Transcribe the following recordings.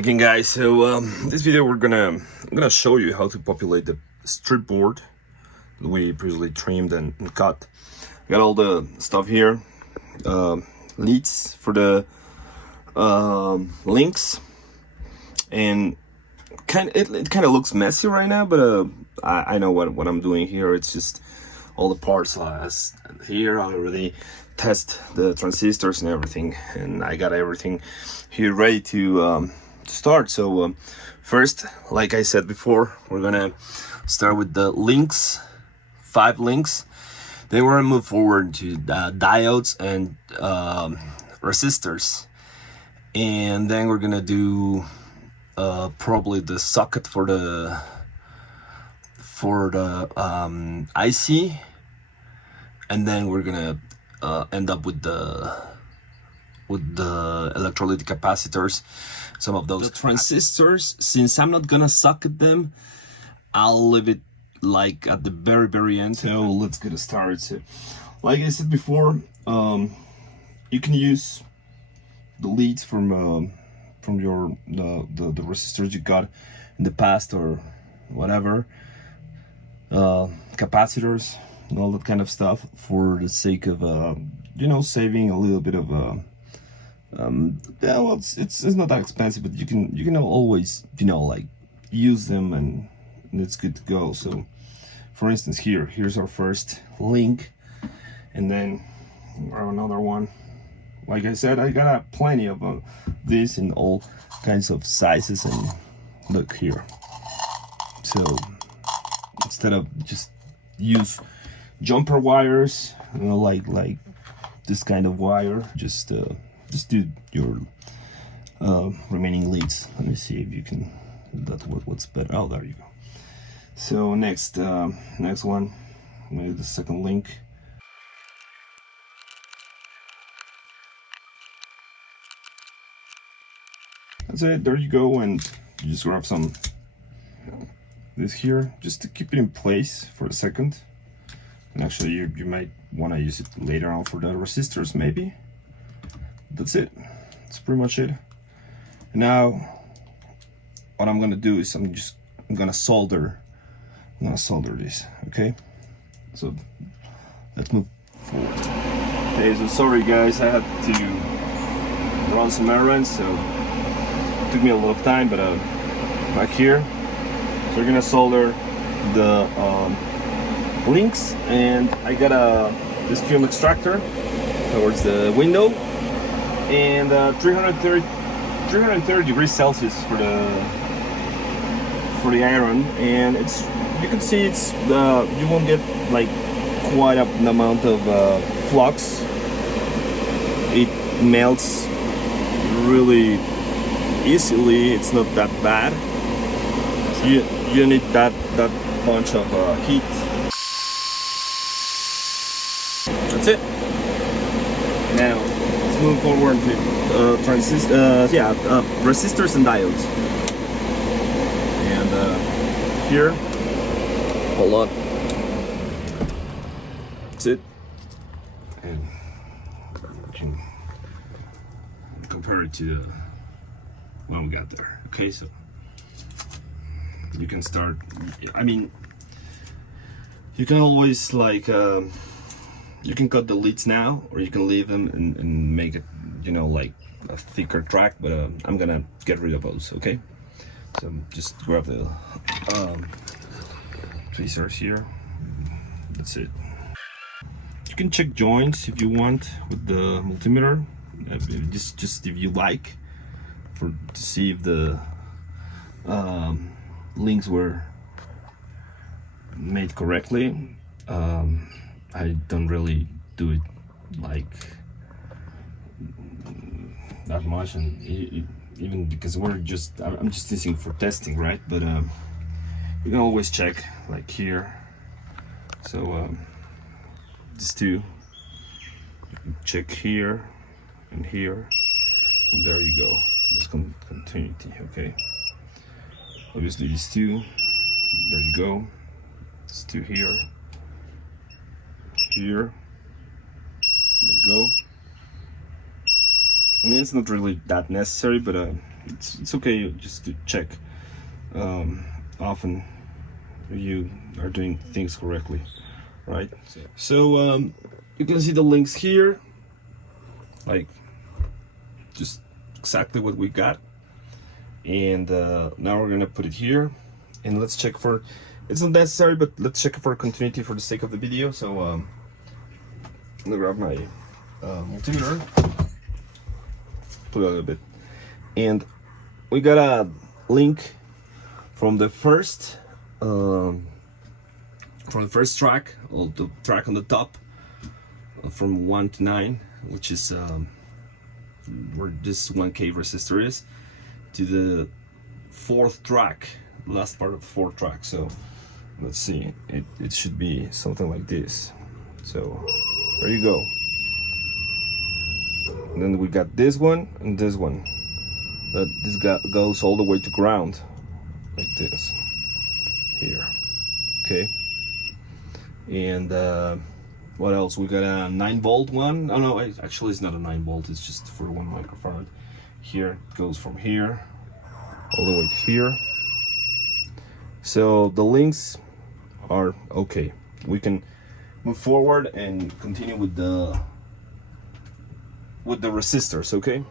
Again, guys, so this video I'm gonna show you how to populate the strip board that we previously trimmed and cut. I got all the stuff here, leads for the links, and it kind of looks messy right now, but I know what I'm doing here. It's just all the parts. Here I already test the transistors and everything, and I got everything here ready to start. So first, like I said before, we're gonna start with the links, 5 links. Then we're gonna move forward to diodes and resistors, and then we're gonna do probably the socket for the IC, and then we're gonna end up with the electrolytic capacitors, some of those transistors. Since I'm not gonna socket them, I'll leave it like at the very end. So let's get started. So, like I said before, you can use the leads from your the resistors you got in the past or whatever, capacitors and all that kind of stuff, for the sake of saving a little bit of yeah, well, it's not that expensive, but you can always like use them, and it's good to go. So for instance, here's our first link, and then another one. Like I said, I got plenty of this in all kinds of sizes, and look here. So instead of just use jumper wires, like this kind of wire, just do your remaining leads. Let me see if you can. That's what's better. Oh, there you go. So next one, maybe the second link. That's it. There you go, and you just grab some this here just to keep it in place for a second. And actually, you might want to use it later on for the resistors, maybe. That's it. That's pretty much it. Now, what I'm gonna do is I'm gonna solder. I'm gonna solder this. Okay. So let's move forward. Okay. So sorry guys, I had to run some errands, so it took me a lot of time. But back here, so we're gonna solder the links, and I got this film extractor towards the window, and 330 degrees Celsius for the iron, and you can see it's you won't get like quite an amount of flux. It melts really easily. It's not that bad. So you need that bunch of heat. That's it. Now let's move forward to resistors and diodes. And here, hold on. That's it. And you can compare it to what we got there. Okay, so you can start. I mean, you can always you can cut the leads now, or you can leave them and make it, like a thicker track, but I'm gonna get rid of those. Okay, so just grab the tweezers here. That's it. You can check joints if you want with the multimeter, just if you like, to see if the links were made correctly. I don't really do it like that much, and even because I'm just using for testing, right? But you can always check, like here. So these two, you can check here and here, and there you go. There's continuity. Okay. Obviously these two, there you go. These two here. Here, there you go. I mean, it's not really that necessary, but it's okay just to check often you are doing things correctly, right? So you can see the links here, like just exactly what we got. And now we're gonna put it here, and let's check for, it's not necessary, but let's check for continuity for the sake of the video. So I'm gonna grab my multimeter, put it a little bit, and we got a link from the first track, or the track on the top, from 1 to 9, which is where this 1K resistor is, to the 4th track, last part of the 4th track. So let's see, it should be something like this. So there you go. And then we got this one and this one, but this goes all the way to ground, like this here. Okay. And what else? We got a 9-volt one. Oh no, actually it's not a 9-volt, it's just for 1 microfarad. Here it goes from here all the way to here. So the links are okay. We can move forward and continue with the resistors. Okay,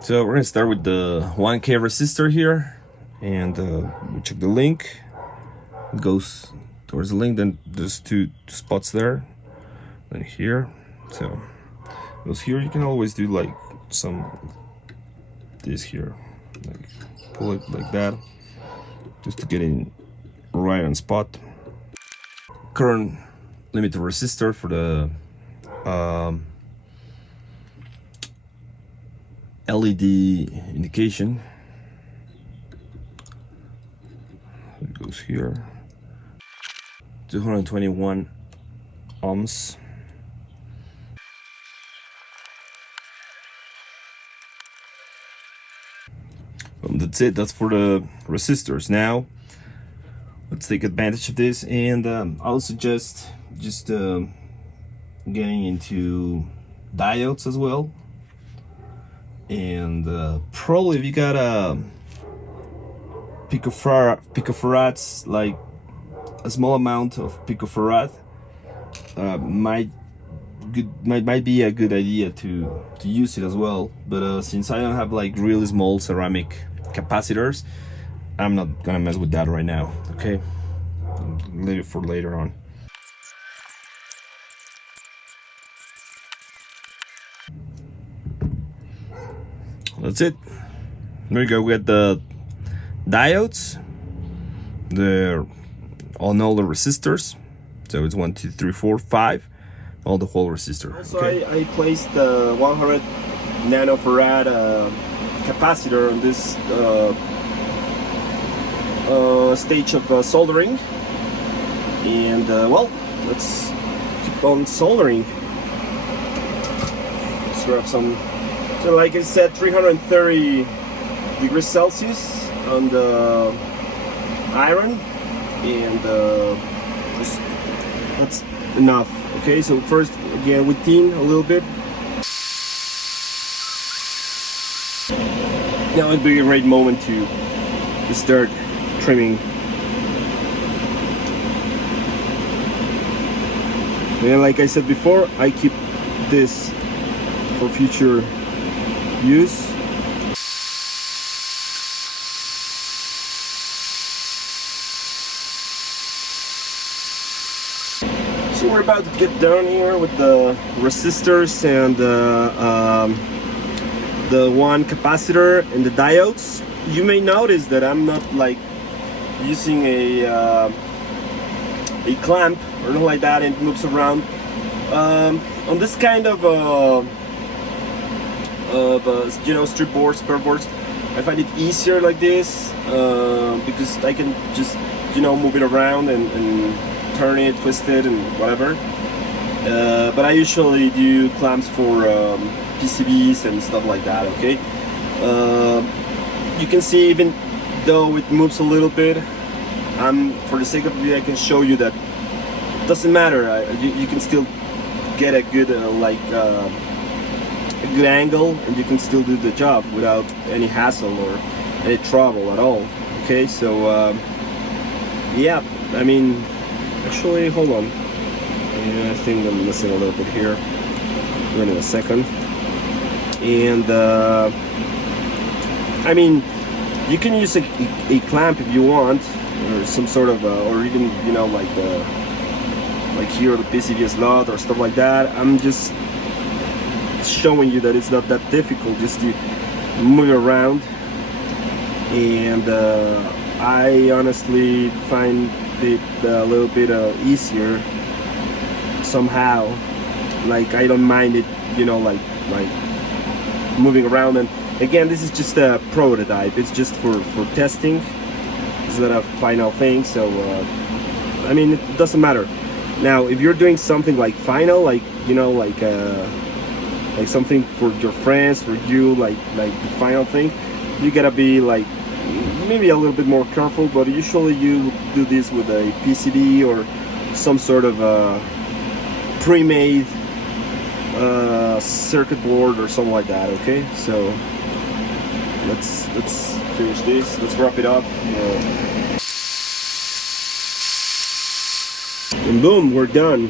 so we're gonna start with the 1K resistor here, and we check the link. It goes towards the link, then there's two spots there, then here. So it goes here. You can always do like this here, like pull it like that, just to get in right on spot. Current limiter resistor for the LED indication. It goes here. 221 ohms. That's it. That's for the resistors. Now let's take advantage of this, and I'll suggest just getting into diodes as well. And probably if you got a picofarads, like a small amount of picofarad, might be a good idea to use it as well. But since I don't have like really small ceramic capacitors, I'm not gonna mess with that right now. Okay, leave it for later on. That's it. There you go. We got the diodes, all the resistors. So it's 1, 2, 3, 4, 5, all the whole resistor. Also, okay. I placed the 100 nanofarad capacitor on this stage of soldering, and well, let's keep on soldering. Let's grab some. So like I said, 330 degrees Celsius on the iron, and just, that's enough. Okay, so first again we thin a little bit. Now would be a great moment to start trimming. And like I said before, I keep this for future use. So we're about to get down here with the resistors and the 1 capacitor and the diodes. You may notice that I'm not like using a clamp or anything like that, and it moves around. On this kind of strip boards, spare boards, I find it easier like this because I can just move it around and turn it, twist it, and whatever. But I usually do clamps for PCBs and stuff like that. Okay, you can see even though it moves a little bit, for the sake of the video, I can show you that it doesn't matter. You can still get a good a good angle, and you can still do the job without any hassle or any trouble at all. Okay, so yeah, I mean, actually, hold on. Yeah, I think I'm missing a little bit here. Wait a second. And I mean, you can use a clamp if you want, or some sort of, or even, you know, like here the PCB slot or stuff like that. I'm just showing you that it's not that difficult, just to move around. And I honestly find it a little bit easier somehow. Like, I don't mind it, you know, like moving around. And again, this is just a prototype. It's just for testing. It's not a final thing, so I mean, it doesn't matter. Now, if you're doing something like final, like, you know, like something for your friends, for you, like the final thing, you gotta be like maybe a little bit more careful. But usually you do this with a PCB or some sort of pre-made circuit board or something like that. Okay, so let's finish this. Let's wrap it up. And boom, we're done.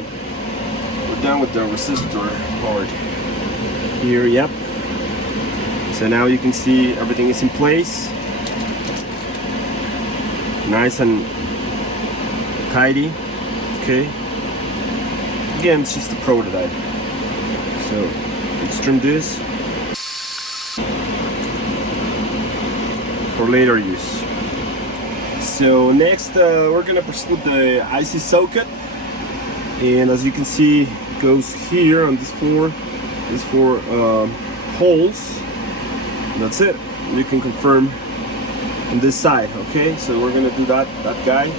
We're done with the resistor part here. Yep. So now you can see everything is in place, nice and tidy. Okay. Again, it's just a prototype. So let's trim this for later use. So next, we're gonna pursue the IC socket, and as you can see, it goes here on these four holes. That's it. You can confirm on this side. Okay, so we're gonna do that guy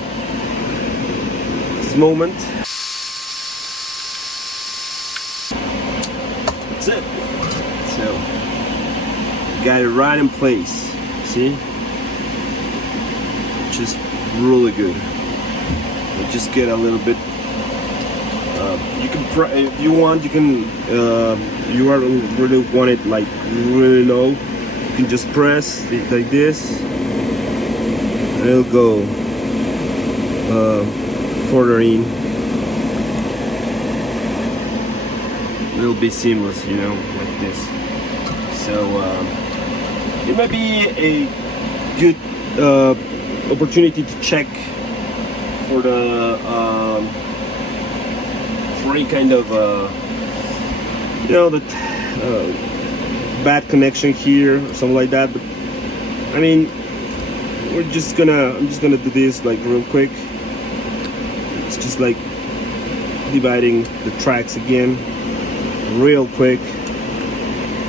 this moment. That's it. So got it right in place. See, just really good. We'll just get a little bit. You can, if you want, you can. You really want it like really low. You can just press it like this. And it'll go further in. It'll be seamless, you know, like this. So it might be a good opportunity to check for the for any kind of you know, the bad connection here or something like that. But I mean, I'm just gonna do this like real quick. It's just like dividing the tracks again real quick,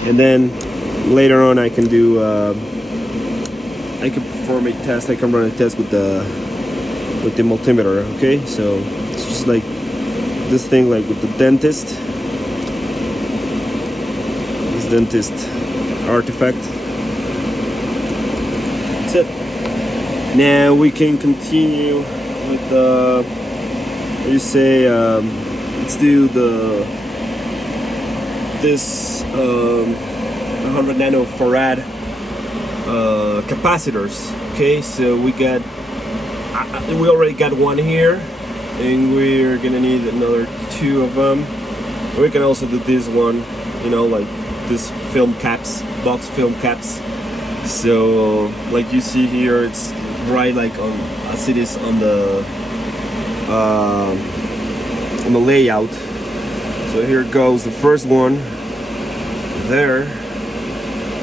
and then later on I can do I can perform a test. I can run a test with the multimeter. Okay, so it's just like this thing, like with the dentist, this dentist artifact. That's it. Now we can continue with the, what do you say, let's do this 100 nanofarad capacitors. Okay, so we already got one here, and we're gonna need another 2 of them. And we can also do this one, you know, like this film caps, box film caps. So like you see here, it's right like on as it is on the layout. So here goes the first one there,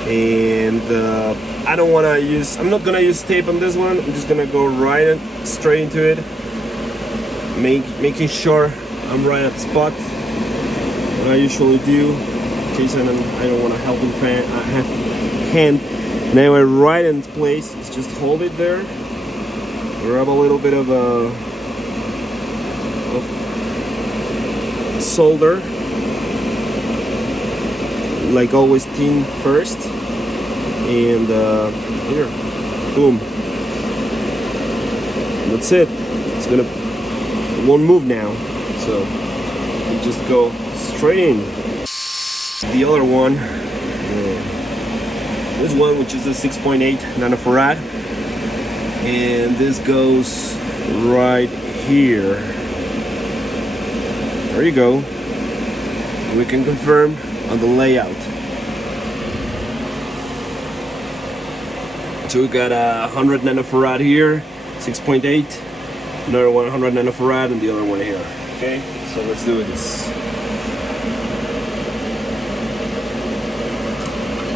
and I'm not gonna use tape on this one. I'm just gonna go right straight into it, making sure I'm right at the spot, what I usually do, in case I don't want a helping hand. Now I right in place, it's just hold it there, grab a little bit of solder, like always thin first, and here, boom, that's it. It's gonna, it won't move now, so you just go straight in. The other one, this one, which is a 6.8 nanofarad, and this goes right here. There you go. We can confirm on the layout. So we got a 100 nanofarad here, 6.8, another 100 nanofarad, and the other one here. Okay, so let's do this.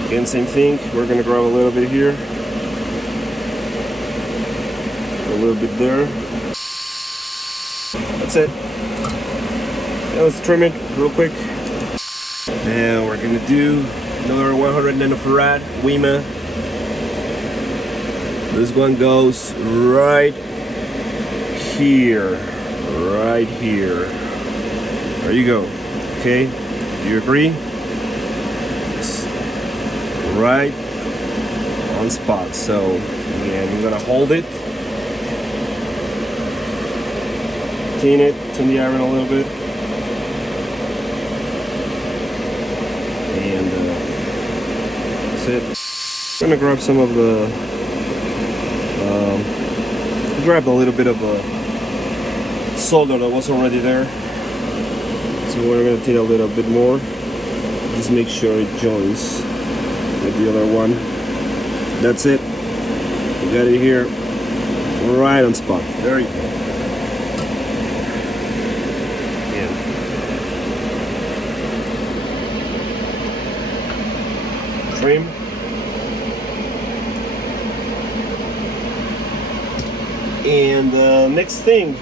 Again, same thing. We're gonna grab a little bit here, a little bit there. That's it. Now let's trim it real quick. Now we're gonna do another 100 nanofarad WEMA. This one goes right here, right here. There you go. Okay, do you agree? It's right on spot. So again, I'm gonna hold it, tin the iron a little bit, and that's it. I'm gonna grab some of the. Grabbed a little bit of a solder that was already there, so we're gonna tin a little bit more. Just make sure it joins with the other one. That's it. We got it here, right on spot. There you go. Yeah. Trim. And the next thing,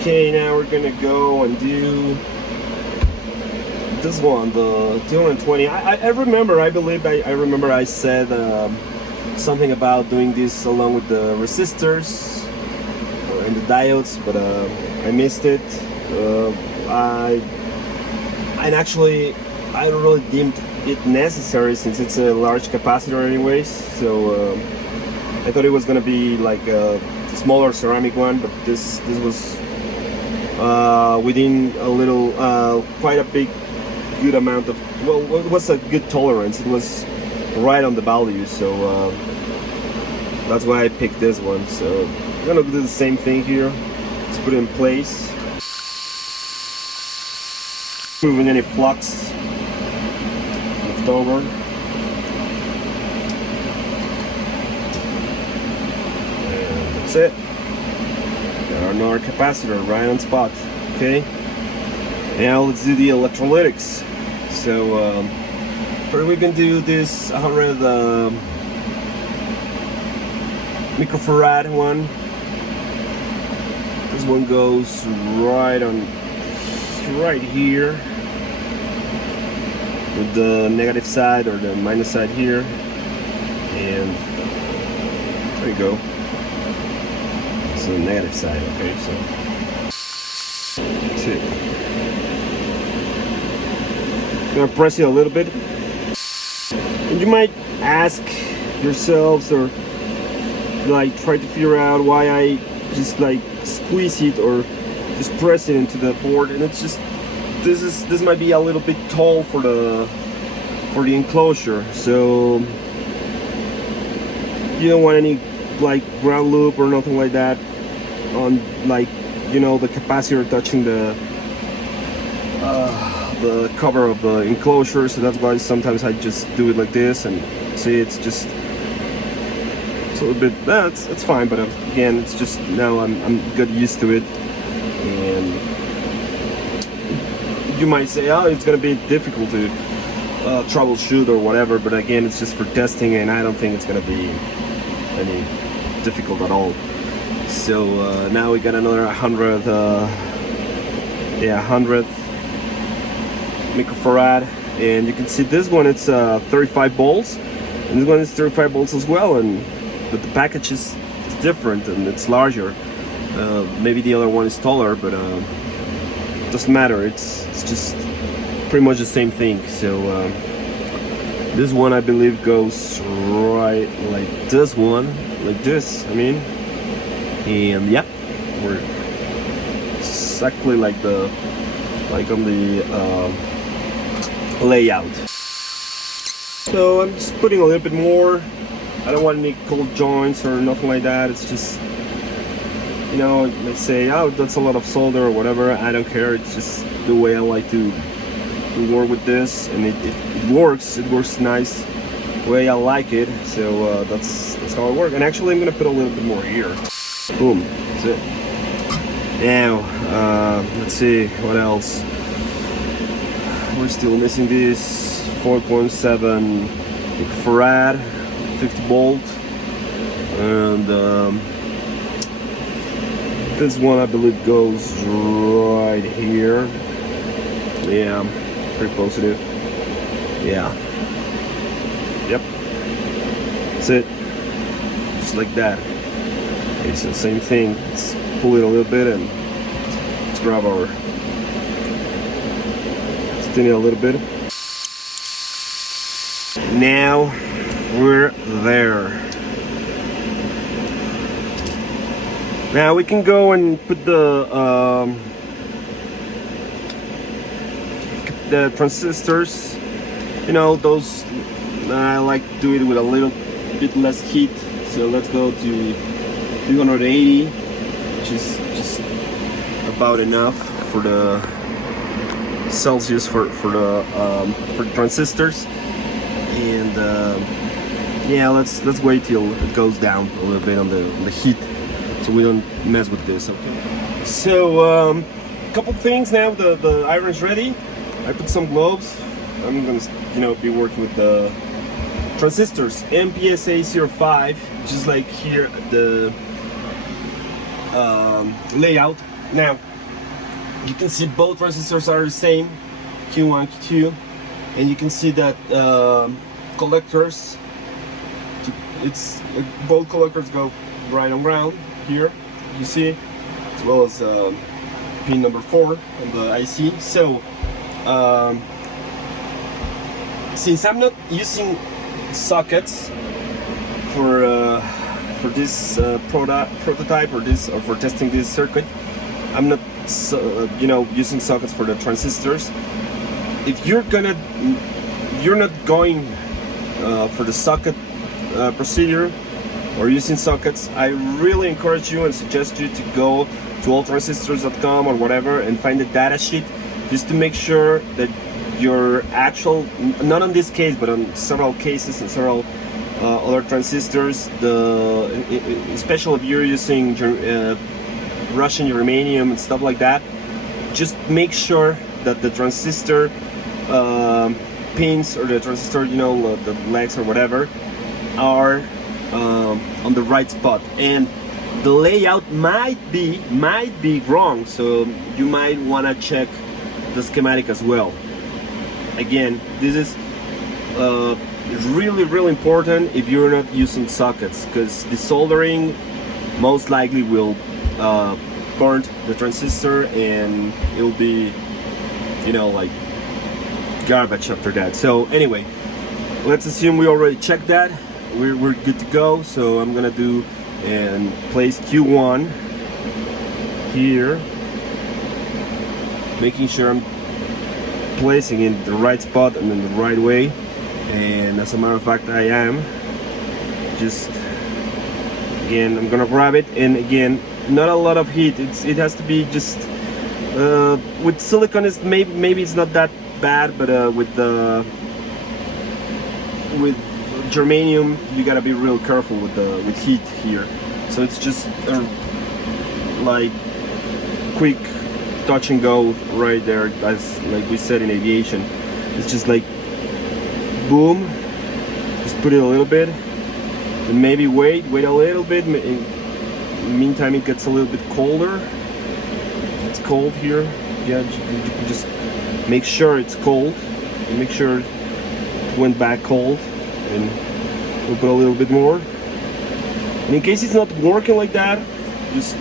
okay, now we're gonna go and do this one, the 220. I remember, I believe I remember I said something about doing this along with the resistors and the diodes, but I missed it. And actually I don't really deemed it necessary since it's a large capacitor anyways, so I thought it was gonna be like a smaller ceramic one, but this was within a little, quite a big, good amount of, well, it was a good tolerance. It was right on the value, so that's why I picked this one. So I'm gonna do the same thing here. Let's put it in place. Moving any flux left over. That's it. Got another capacitor right on spot. Okay. Now let's do the electrolytics. So first we can do this 100 microfarad one. This one goes right here with the negative side or the minus side here, and there you go. It's the negative side. Okay, so that's it. I'm gonna press it a little bit, and you might ask yourselves or like try to figure out why I just like squeeze it or just press it into the board, and it's just this might be a little bit tall for the enclosure, so you don't want any like ground loop or nothing like that on, like, you know, the capacitor touching the cover of the enclosure. So that's why sometimes I just do it like this, and see, it's just it's a little bit, it's fine, but again, it's just now I'm got used to it. And you might say, oh, it's gonna be difficult to troubleshoot or whatever, but again, it's just for testing, and I don't think it's gonna be any difficult at all. So now we got another 100 microfarad, and you can see this one, it's 35 volts, and this one is 35 volts as well, but the package is different and it's larger. Maybe the other one is taller, but it doesn't matter. It's just pretty much the same thing. So this one, I believe, goes right like this one, like this, I mean, and yeah, we're exactly like on the layout. So I'm just putting a little bit more. I don't want any cold joints or nothing like that. It's just, you know, let's say, oh, that's a lot of solder or whatever. I don't care. It's just the way I like to work with this, and it works. It works nice the way I like it. So that's how it works. And actually, I'm gonna put a little bit more here. Boom. That's it. Now, let's see what else. We're still missing this 4.7 microfarad, 50 volt, and this one I believe goes right here. Yeah, pretty positive. Yeah. Yep. That's it. Just like that. Okay, so same thing. Let's pull it a little bit and let's grab our. Thin it a little bit. Now we're there. Now we can go and put the transistors. You know, those. I like to do it with a little bit less heat. So let's go to 280, which is just about enough for the Celsius for the transistors. And yeah, let's wait till it goes down a little bit on the heat, so we don't mess with this. Okay. So a couple things now. The iron is ready. I put some gloves. I'm gonna, you know, be working with the transistors MPSA05, just like here the layout. Now you can see both transistors are the same, Q1, Q2, and you can see that collectors. It's both collectors go right on ground here. You see, as well as pin number 4 on the IC. So since I'm not using sockets for this prototype or for testing this circuit, I'm not you know, using sockets for the transistors. If you're not going for the socket procedure or using sockets, I really encourage you and suggest you to go to alltransistors.com or whatever and find the data sheet, just to make sure that your actual, not on this case, but on several cases and several other transistors, especially if you're using Russian uranium and stuff like that, just make sure that the transistor pins or the transistor, you know, the legs or whatever, are on the right spot. And the layout might be wrong, so you might want to check the schematic as well. Again, this is really important if you're not using sockets, because the soldering most likely will burn the transistor and it'll be, you know, like garbage after that. So anyway, let's assume we already checked that. We're good to go. So I'm gonna do and place Q1 here, making sure I'm placing it in the right spot and in the right way. And as a matter of fact, I am. Just again, I'm gonna grab it, and again, not a lot of heat. It has to be just with silicon. Is maybe it's not that bad, but with germanium, you gotta be real careful with heat here. So it's just like quick touch and go right there, as like we said in aviation. It's just like boom, just put it a little bit, and maybe wait a little bit. In the meantime, it gets a little bit colder. It's cold here. Yeah, you just make sure it's cold, and make sure it went back cold, and we'll put a little bit more. And in case it's not working like that, just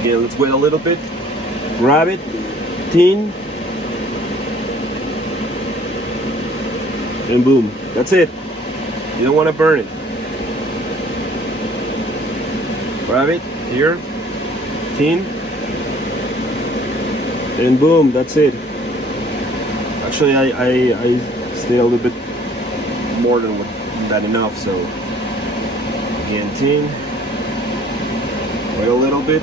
again, let's wait a little bit, grab it, thin, and boom, that's it. You don't want to burn it. Grab it here, thin, and boom, that's it. Actually, I stayed a little bit more than that enough. So again, wait a little bit,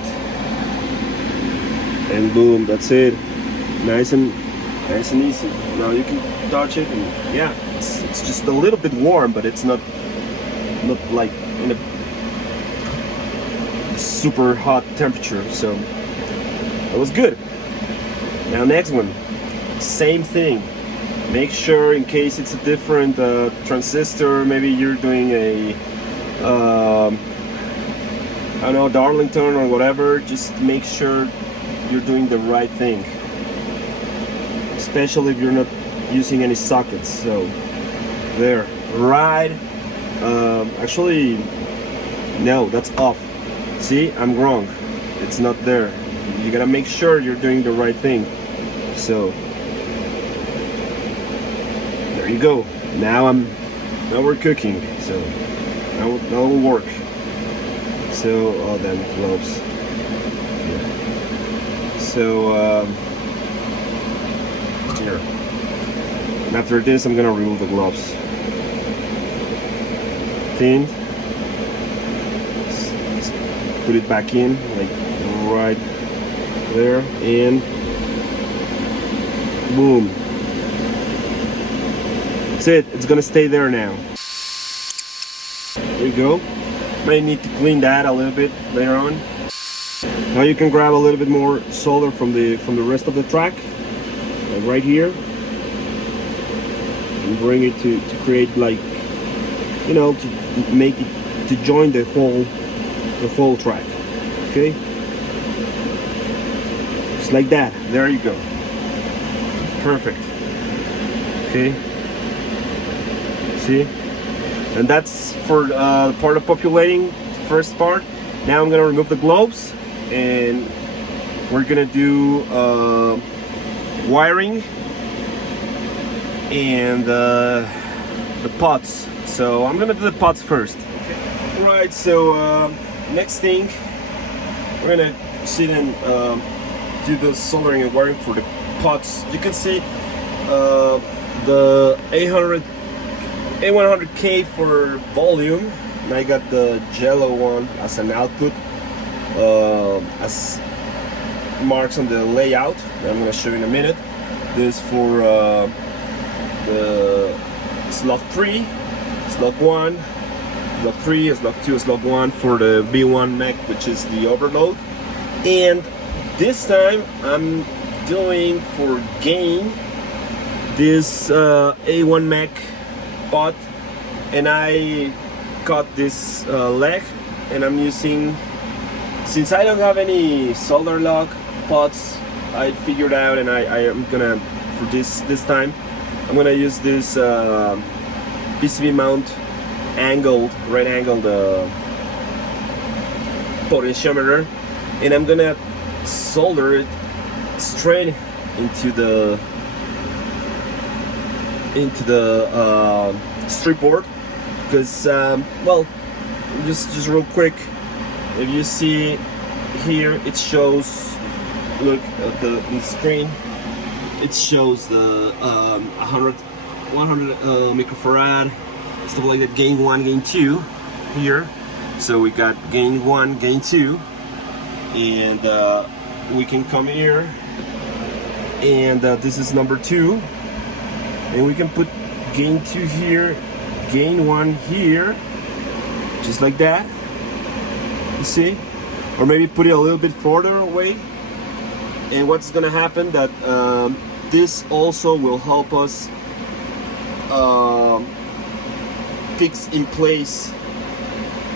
and boom, that's it. Nice and easy. Now you can touch it, and yeah, it's just a little bit warm, but it's not like in a super hot temperature. So that was good. Now next one, same thing. Make sure, in case it's a different transistor, maybe you're doing a I don't know, Darlington or whatever, just make sure you're doing the right thing, especially if you're not using any sockets. So there, right, actually no, that's off. See, I'm wrong, it's not there. You gotta make sure you're doing the right thing. So there you go. Now we're cooking. So now will work. So oh, then gloves. Yeah. So here. And after this, I'm gonna remove the gloves. Thin. Let's put it back in, like right there, and boom. That's it. It's gonna stay there now. There you go. Might need to clean that a little bit later on. Now you can grab a little bit more solder from the rest of the track, like right here, and bring it to create, like, you know, to make it, to join the whole track. Okay, just like that. There you go. Perfect. Okay. See? And that's for part of populating, first part. Now I'm gonna remove the globes, and we're gonna do wiring and the pots. So I'm gonna do the pots first. Right, so next thing, we're gonna sit and do the soldering and wiring for the pots. You can see the A100K for volume, and I got the Jello one as an output, as marks on the layout that I'm going to show you in a minute. This for the slot 3, slot 1, slot 3, slot 2, slot 1 for the B1 mech, which is the overload. And this time I'm doing for gain this A1 mech pot, and I cut this leg, and I'm using, since I don't have any solder lock pots, I figured out, and I am gonna, for this time, I'm gonna use this PCB mount angled, right angled potentiometer, and I'm gonna solder it straight into the strip board, because well, just real quick, if you see here, it shows, look at the screen, it shows the 100 microfarad, stuff like that, gain 1, gain 2 here. So we got gain 1, gain 2, and we can come here, and this is number 2, and we can put gain 2 here, gain 1 here, just like that, you see, or maybe put it a little bit further away. And what's gonna happen, that this also will help us fix in place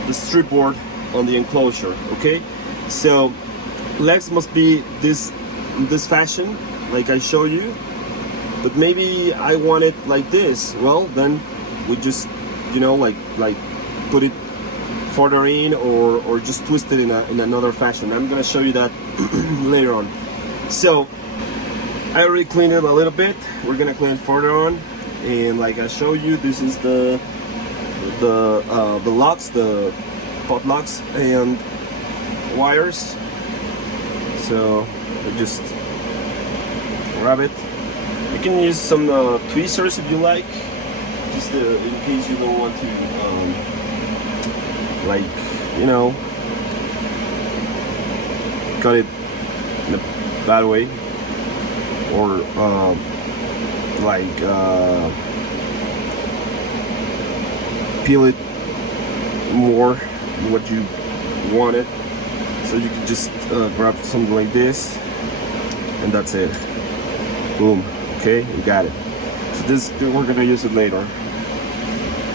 the strip board on the enclosure. Okay, so legs must be this fashion, like I show you, but maybe I want it like this. Well, then we just, you know, like put it further in, or just twist it in another fashion. I'm gonna show you that later on. So I already cleaned it a little bit. We're gonna clean it further on, and like I show you, this is the locks, the pot locks and wires. So I just grab it can use some tweezers if you like, just in case you don't want to, like, you know, cut it in a bad way, or like peel it more than what you wanted. So you can just grab something like this, and that's it. Boom. Okay, you got it. So this, we're gonna use it later.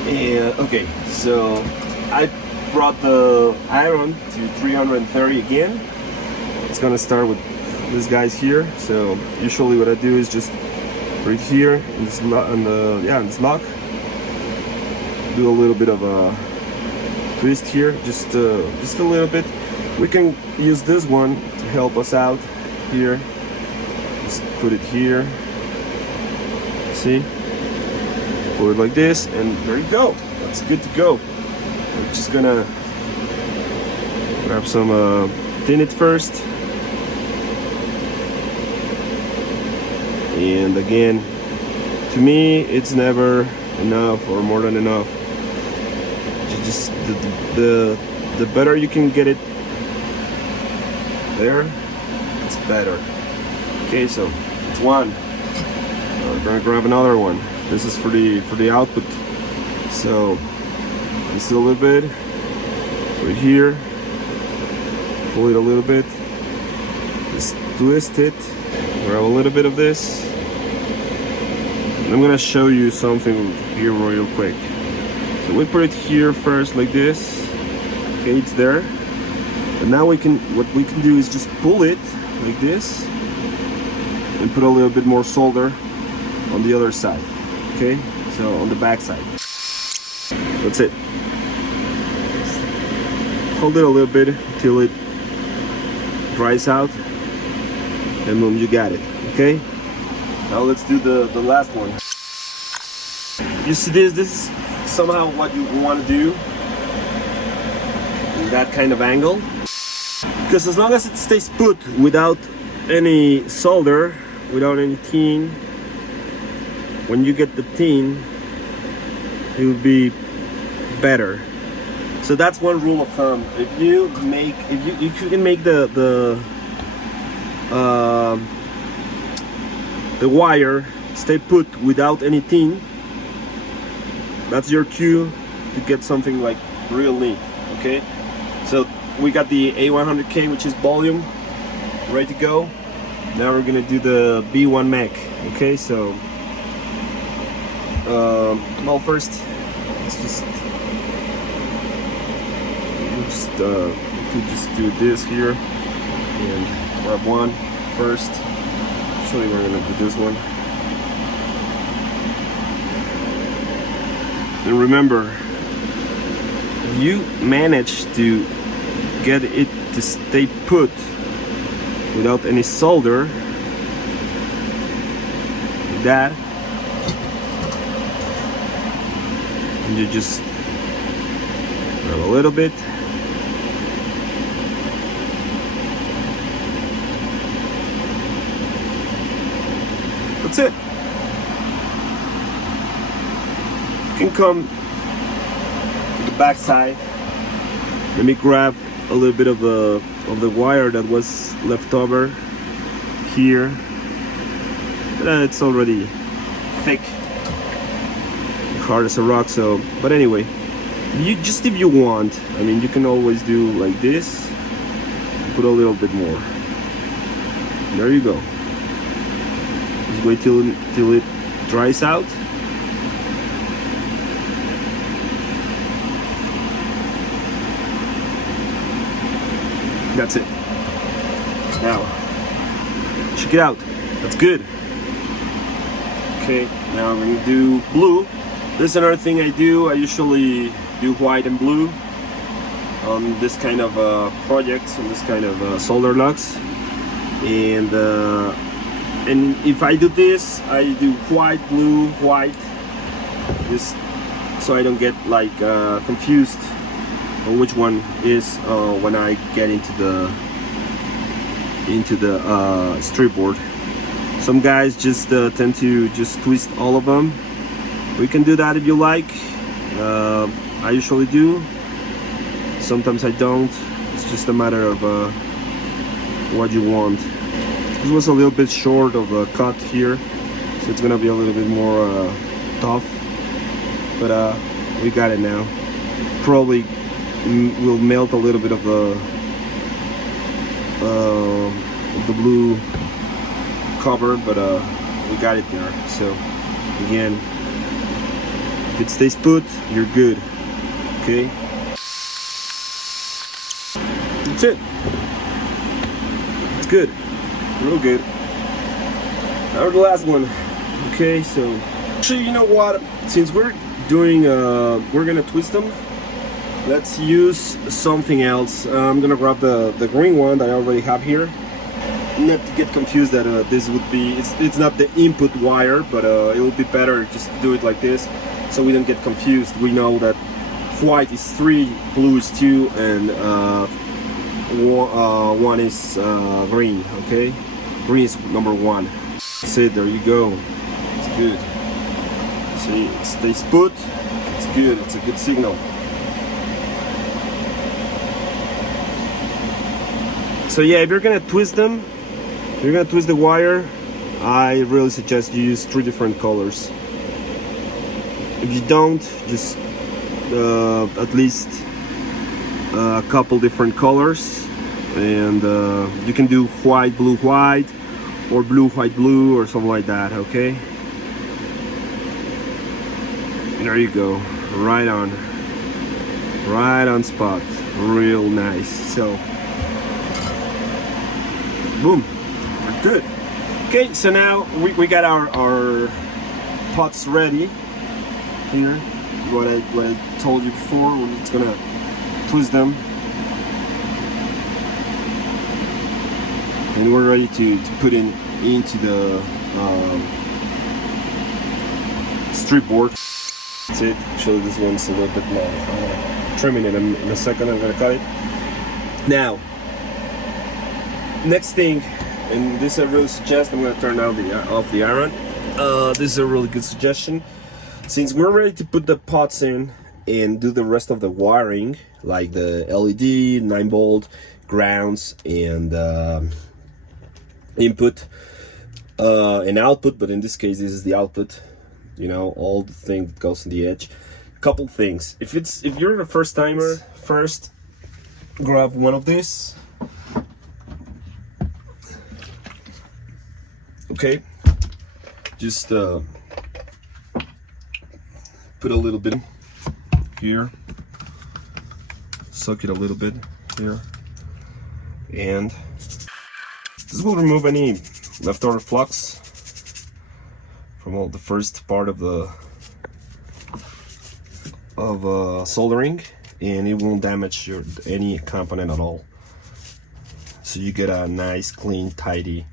And okay, so I brought the iron to 330 again. It's gonna start with these guys here. So usually what I do is just right here in this lock, in this lock, do a little bit of a twist here, just a little bit. We can use this one to help us out here. Just put it here. See? Put it like this, and there you go. That's good to go. We're just gonna grab some thin it first. And again, to me, it's never enough or more than enough. Just the better you can get it there, it's better. Okay, so it's one. We're gonna grab another one. This is for the output. So just a little bit right here. Pull it a little bit. Just twist it. Grab a little bit of this. And I'm gonna show you something here real quick. So we put it here first like this. Okay, it's there. And now what we can do is just pull it like this and put a little bit more solder on the other side. Okay, so on the back side. That's it. Hold it a little bit until it dries out, and boom, you got it. Okay, now let's do the last one. You see this is somehow what you want to do in that kind of angle, because as long as it stays put without any solder, without any tin, when you get the tin, it will be better. So that's one rule of thumb. If you can make the wire stay put without any tin, that's your cue to get something like real neat. Okay, so we got the A100K, which is volume, ready to go. Now we're gonna do the B1 Mech. Okay, so well, first let's just we can just do this here and grab one first. Actually, we're gonna do this one. And remember, you manage to get it to stay put without any solder, like that, and you just grab a little bit. That's it. You can come to the back side. Let me grab a little bit of the wire that was left over here. It's already thick, hard as a rock. So, but anyway, if you want, I mean, you can always do like this. Put a little bit more. There you go. Just wait till it dries out. That's it. Now, check it out. That's good. Okay, now I'm gonna do blue. This is another thing I do. I usually do white and blue on this kind of projects, on this kind of solder locks. And if I do this, I do white, blue, white, just so I don't get like confused on which one is when I get into the stripboard. Some guys just tend to just twist all of them. We can do that if you like. I usually do. Sometimes I don't. It's just a matter of what you want. This was a little bit short of a cut here, so it's gonna be a little bit more tough. But we got it now. Probably will melt a little bit of the blue cover, but we got it there. So again, if it stays put, you're good. Okay, that's it. It's good, real good. Now the last one. Okay, so actually, you know what? Since we're doing, we're gonna twist them. Let's use something else. I'm gonna grab the green one that I already have here. Not to get confused that this would be, it's not the input wire, but it would be better just to do it like this, so we don't get confused. We know that white is 3, blue is 2, and one is green. Okay, green is number 1. That's it. There you go. It's good. See, it stays put. It's good. It's a good signal. So yeah, if you're gonna twist them, if you're gonna twist the wire, I really suggest you use 3 different colors. If you don't, just at least a couple different colors, and you can do white, blue, white, or blue, white, blue, or something like that. Okay. There you go. Right on spot. Real nice. So. Boom, we're good. Okay, so now we got our pots ready here. What I told you before, we're just gonna twist them, and we're ready to put into the strip board. That's it. Actually, this one's a little bit long. I'm trimming it in a second. I'm gonna cut it now. Next thing, and this I really suggest, I'm going to turn off the iron. This is a really good suggestion. Since we're ready to put the pots in and do the rest of the wiring, like the LED, 9-volt, grounds, and input and output, but in this case this is the output, you know, all the thing that goes on the edge. Couple things. If you're a first timer, first grab one of these. Okay, just put a little bit here, suck it a little bit here, and this will remove any leftover flux from all the first part of the soldering, and it won't damage any component at all. So you get a nice, clean, tidy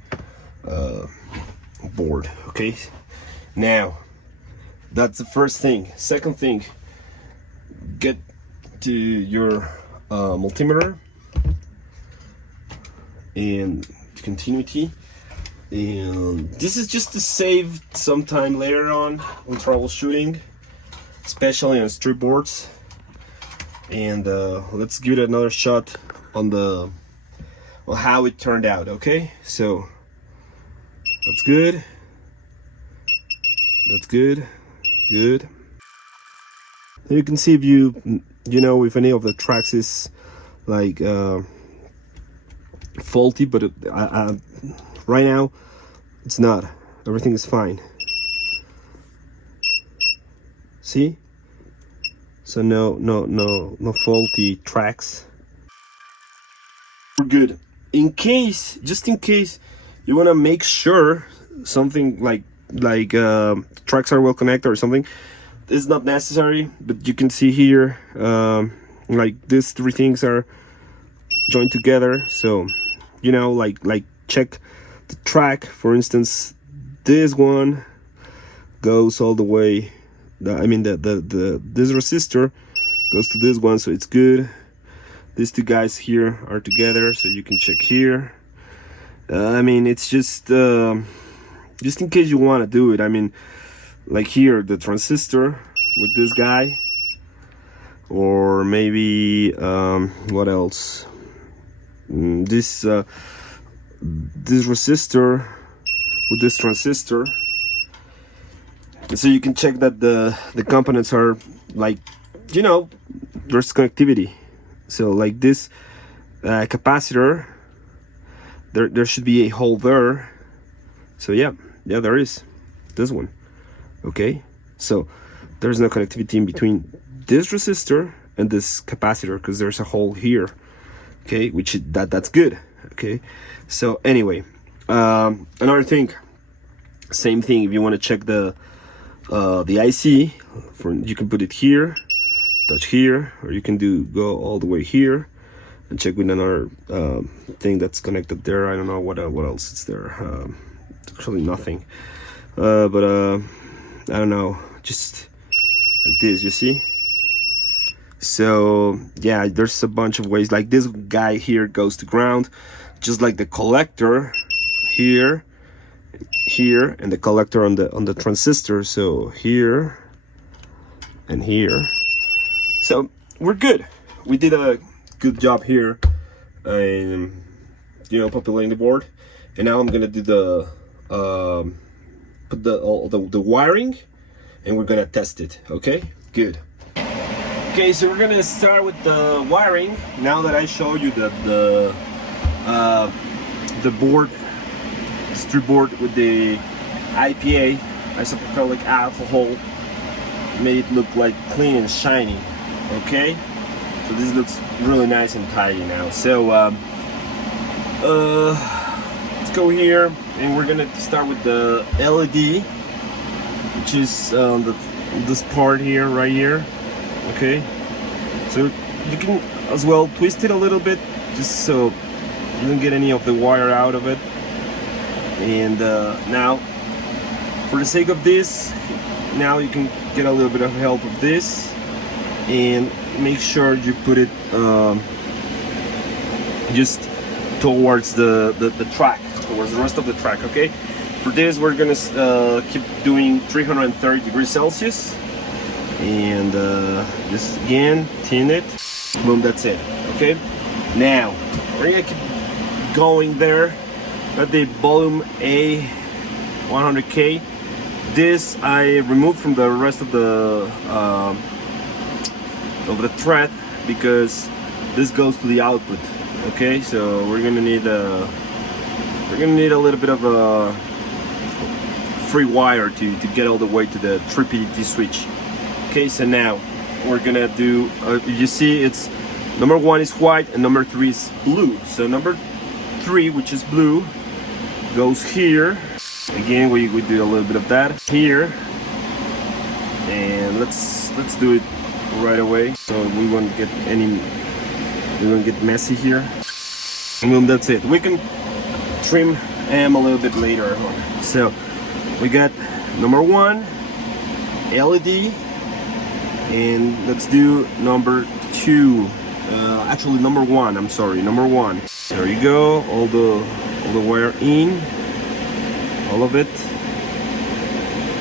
board. Okay, now that's the first thing. Second thing, get to your multimeter and continuity, and this is just to save some time later on when troubleshooting, especially on strip boards. And let's give it another shot on how it turned out. Okay, so that's good. That's good. Good. You can see if you know if any of the tracks is like faulty, but right now it's not. Everything is fine. See? So no faulty tracks. We're good. Just in case you want to make sure something like tracks are well connected or something, it's not necessary, but you can see here like these 3 things are joined together. So you know, like check the track. For instance, this one goes all the way, this resistor goes to this one, so it's good. These 2 guys here are together, so you can check here. It's just just in case you want to do it. I mean, like here, the transistor with this guy, or maybe what else? This resistor with this transistor. So you can check that the components are like, you know, there's connectivity. So like this capacitor, there should be a hole there. So yeah, there is this one. Okay, so there's no connectivity in between this resistor and this capacitor because there's a hole here. Okay, which that's good. Okay, so anyway, another thing, same thing. If you want to check the IC, you can put it here, touch here, or you can go all the way here and check with another thing that's connected there. I don't know what else is there. Actually nothing, but I don't know, just like this, you see. So yeah, there's a bunch of ways. Like this guy here goes to ground, just like the collector here, and the collector on the transistor. So here and here. So we're good. We did a good job here, and you know, populating the board. And now I'm gonna do the put the wiring, and we're gonna test it. Okay, good. Okay, so we're gonna start with the wiring. Now that I show you the board, strip board with the IPA, isopropylic alcohol, made it look like clean and shiny. Okay, so this looks really nice and tidy now. So let's go here, and we're gonna start with the LED, which is this part here, right here. Okay, so you can as well twist it a little bit, just so you don't get any of the wire out of it. And now, for the sake of this, now you can get a little bit of help of this, and make sure you put it just towards the track, towards the rest of the track. Okay, for this we're gonna keep doing 330 degrees Celsius. And just again tune it, boom, that's it. Okay, now we're gonna keep going there. Got the volume A 100K. This I removed from the rest of the thread because this goes to the output. Okay, so we're gonna need a little bit of a free wire to get all the way to the 3PDT switch. Okay, so now we're gonna do, you see it's number 1 is white and number 3 is blue. So number 3, which is blue, goes here. Again, we do a little bit of that here, and let's do it right away so we won't get messy here. And then that's it. We can trim them a little bit later on. So we got number 1 LED. And let's do number 2. Actually, number 1. I'm sorry, number 1. There you go. All the wire in, all of it.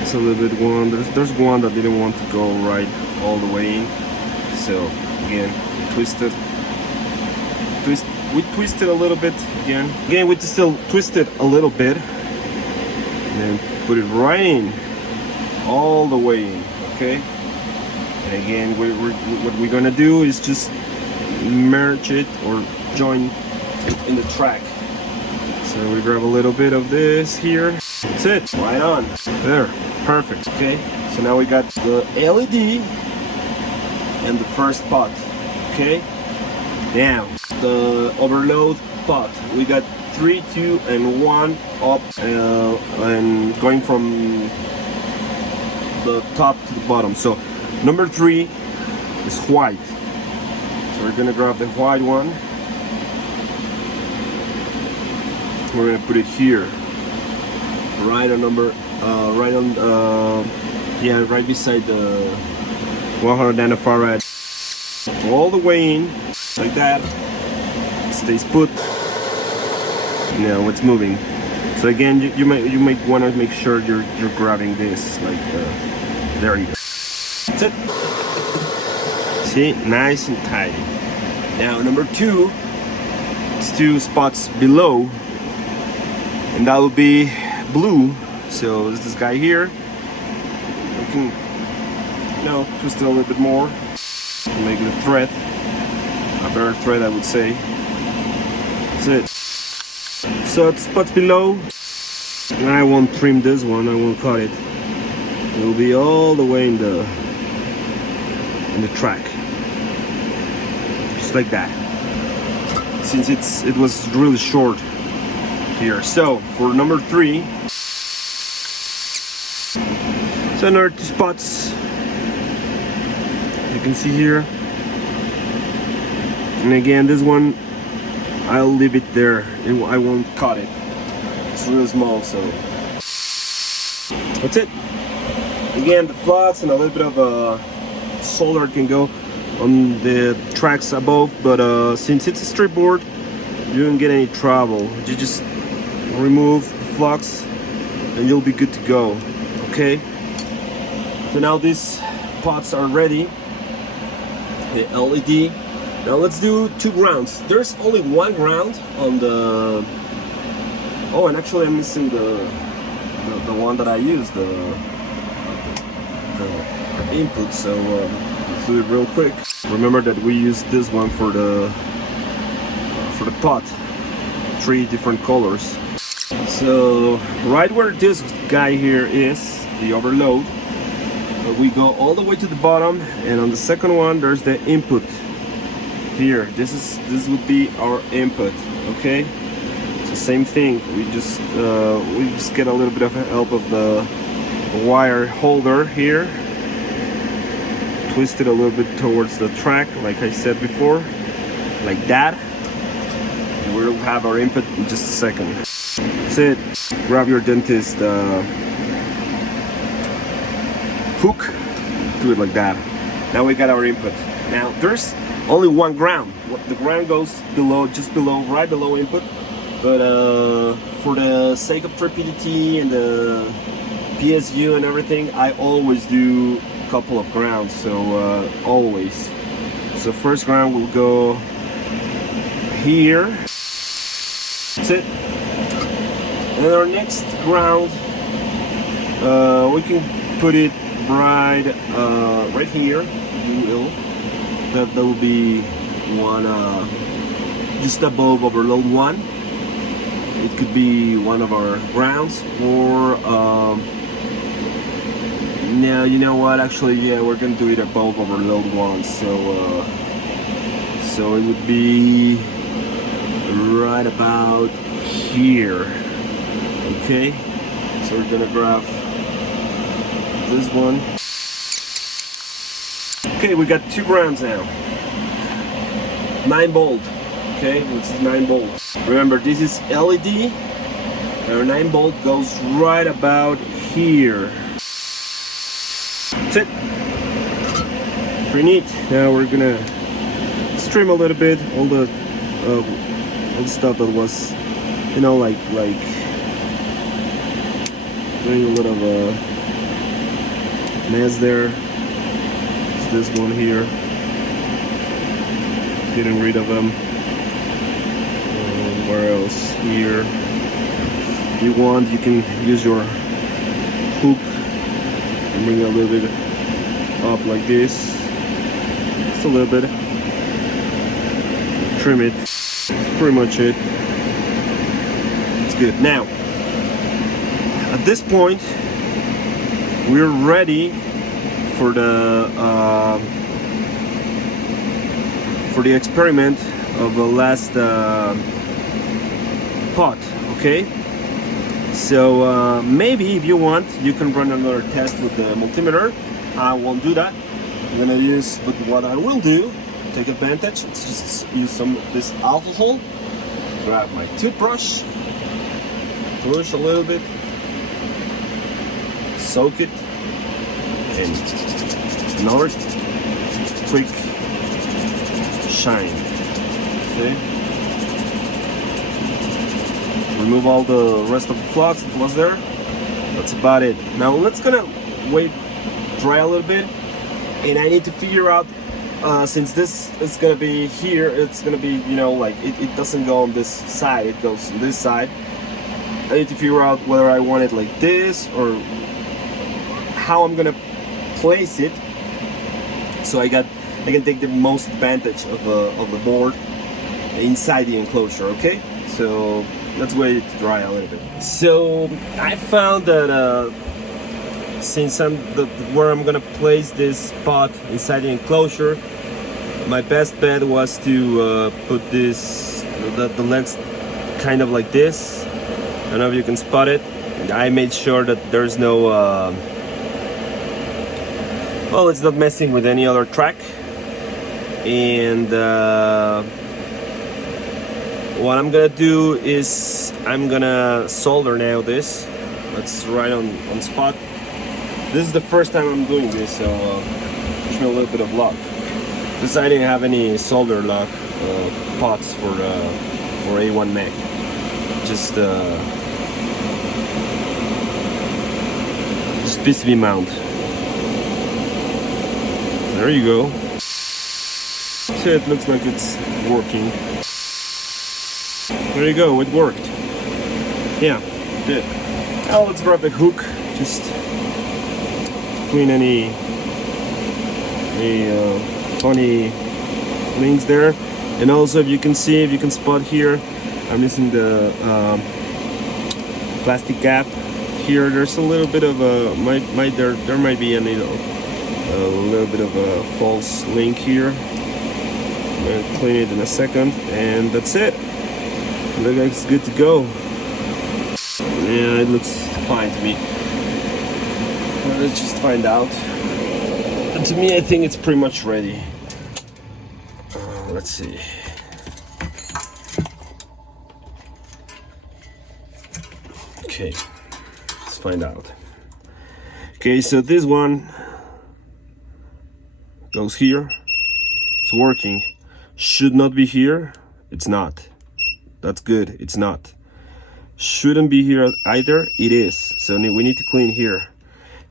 It's a little bit one. There's one that didn't want to go right all the way in. So again, twist it. We twist it a little bit again. Again, we still twist it a little bit, and then put it right in, all the way in. Okay. And again, what we're gonna do is just merge it or join in the track. So we grab a little bit of this here. That's it. Right on. There. Perfect. Okay. So now we got the LED and the first pot. Okay. Now the overload pot. We got 3, 2, and 1 up, and going from the top to the bottom. So number 3 is white. So we're gonna grab the white one. We're gonna put it here, right on number, right beside the 100 nanofarad. All the way in, like that. It stays put. Now it's moving. So again, you might want to make sure you're grabbing this like there you go. That's it. See, nice and tidy. Now number 2, it's 2 spots below, and that will be blue. So there's this guy here. You can, twist it a little bit more to make the thread a better thread, I would say. That's it. So it's spots below. I won't trim this one. I won't cut it. It will be all the way in the track, just like that. Since it was really short here. So for number 3, so another 2 spots. You can see here. And again, this one I'll leave it there. I won't cut it. It's real small, so that's it. Again, the flux and a little bit of solder can go on the tracks above, but since it's a strip board, you don't get any trouble. You just remove the flux and you'll be good to go. Okay. So now these pots are ready. The LED. Now let's do 2 grounds. There's only 1 ground on the. Oh, and actually I'm missing the one that I used, the input. So let's do it real quick. Remember that we used this one for the pot. 3 different colors. So right where this guy here is, the overload, we go all the way to the bottom, and on the second one there's the input. Here, this would be our input. Okay, so same thing. We just get a little bit of help of the wire holder here. Twist it a little bit towards the track, like I said before, like that. And we'll have our input in just a second. That's it. Grab your dentist hook. Do it like that. Now we got our input. Now there's only 1 ground. The ground goes below, just below, right below input. But for the sake of rapidity and the PSU and everything, I always do a couple of grounds. So always. So first ground will go here. That's it. And our next ground, we can put it right here. You will. That will be one just above overload 1. It could be one of our grounds, or no, you know what? Actually, yeah, we're gonna do it above overload 1. So so it would be right about here. Okay, so we're gonna grab this one. Okay, we got 2 grounds now. 9 volt. Okay, this is 9 volts. Remember, this is LED. Our 9 volt goes right about here. That's it. Pretty neat. Now we're gonna trim a little bit all the stuff that was, like doing a little mess there. This one here, getting rid of them. Where else? Here. If you want, you can use your hook and bring it a little bit up like this. Just a little bit. Trim it. That's pretty much it. It's good. Now, at this point, we're ready for the experiment of the last pot. Okay, so maybe if you want, you can run another test with the multimeter. I won't do that. I'm gonna use, but what I will do, take advantage, let's just use some of this alcohol. Grab my toothbrush, push a little bit, soak it, and another quick shine. Okay, remove all the rest of the flux that was there. That's about it. Now let's gonna wait dry a little bit, and I need to figure out, since this is gonna be here, it's gonna be, you know, like it doesn't go on this side, it goes on this side. I need to figure out whether I want it like this or how I'm gonna place it, so I can take the most advantage of the board inside the enclosure. Okay, so let's wait it to dry a little bit. So I found that since where I'm gonna place this pot inside the enclosure, my best bet was to put the legs kind of like this. I don't know if you can spot it. I made sure that there's no well, it's not messing with any other track. And what I'm gonna do is I'm gonna solder now this. That's right on spot. This is the first time I'm doing this, so wish me a little bit of luck. Because I didn't have any solder lock pots for A1 Mac. Just PCB mount. There you go. So it looks like it's working. There you go, it worked. Yeah, it did. Now let's grab the hook. Just clean any funny links there. And also, if you can see, if you can spot here, I'm using the plastic gap here. There's a little bit of a there might be a little bit of a false link here. I'm gonna clean it in a second, and that's it. Looks like it's good to go. Yeah, it looks fine to me. Well, let's just find out. And to me, I think it's pretty much ready. Let's see. Okay, let's find out. Okay, so this one goes here. It's working. Should not be here. It's not. That's good. It's not. Shouldn't be here either. It is. So we need to clean here.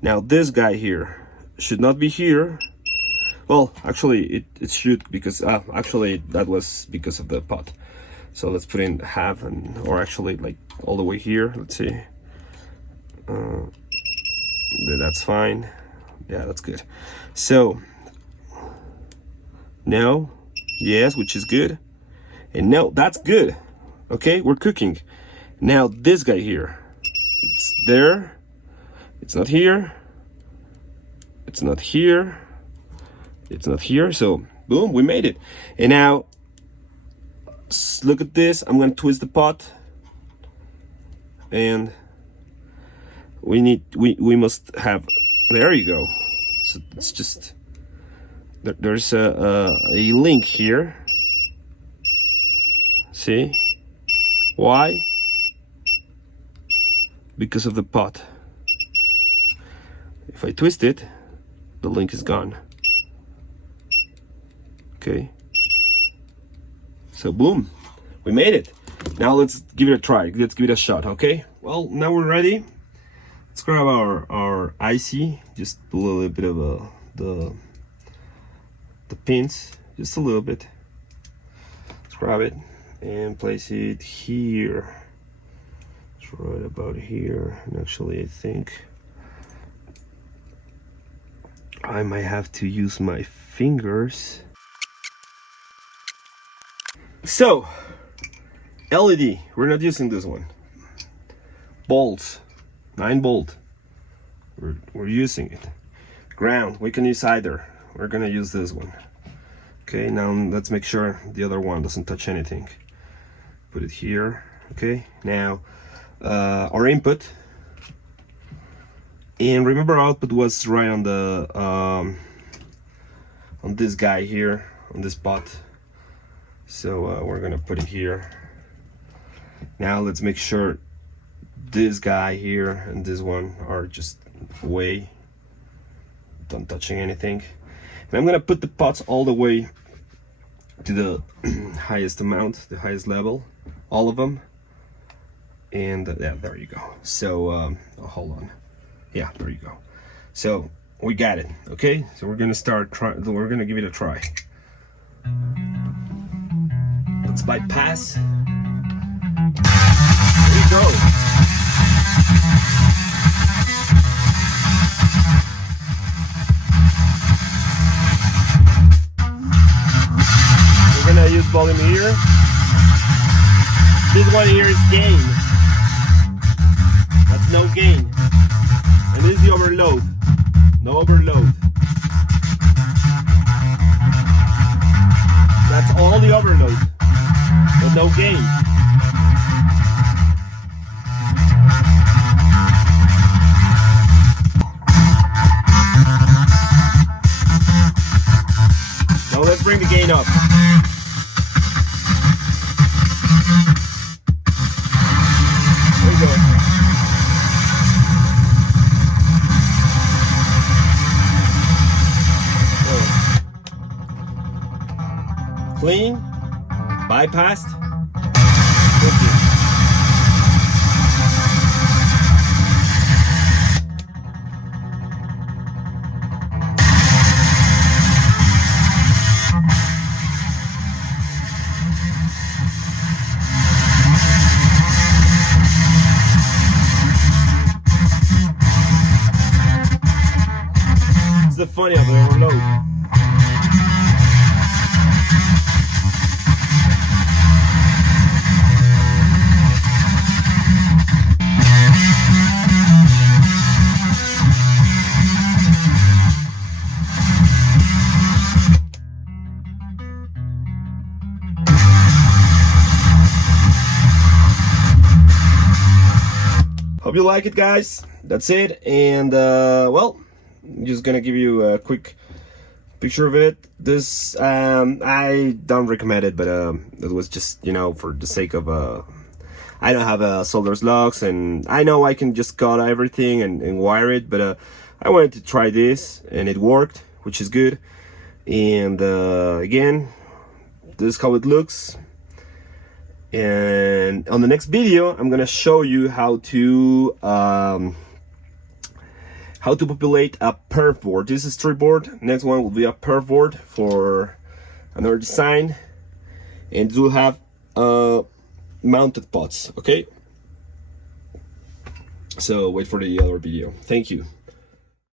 Now this guy here should not be here. Well, actually it should, because actually that was because of the pot. So let's put in half, or actually like all the way here. Let's see. That's fine. Yeah, that's good. So no, yes, which is good, and no, that's good. Okay, we're cooking. Now this guy here, it's there, it's not here, it's not here, it's not here. So boom, we made it. And now look at this. I'm gonna twist the pot, and we must have, there you go. So it's just there's a link here. See why? Because of the pot. If I twist it, the link is gone. Okay, so boom, we made it. Now let's give it a try. Let's give it a shot. Okay, well, now we're ready. Let's grab our IC, just a little bit of the pins, just a little bit. Let's grab it and place it here. It's right about here. And actually, I think I might have to use my fingers. So, LED, we're not using this one. Bolts, 9-bolt. We're using it. Ground, we can use either. We're gonna use this one. Okay, now let's make sure the other one doesn't touch anything. Put it here. Okay, now our input, and remember our output was right on the on this guy here, on this pot. So we're gonna put it here. Now let's make sure this guy here and this one are just away, don't touching anything. And I'm gonna put the pots all the way to the highest amount, the highest level, all of them. And yeah, there you go. So oh, hold on. Yeah, there you go. So we got it. Okay, so we're gonna start we're gonna give it a try. Let's bypass. There you go. We're gonna use volumeter. This one here is gain. That's no gain. And this is the overload. No overload. That's all the overload. But no gain. Now let's bring the gain up. There we go. Clean, bypassed. It's the funny of the overload. Hope you like it, guys. That's it. And well, I'm just gonna give you a quick picture of it. This I don't recommend it, but it was just, you know, for the sake of I don't have solder's lugs, and I know I can just cut everything and wire it, but I wanted to try this and it worked, which is good. And again, this is how it looks. And on the next video, I'm gonna show you how to populate a perf board. This is stripboard. Next one will be a perf board for another design, and it will have mounted pots. Okay, so wait for the other video. Thank you.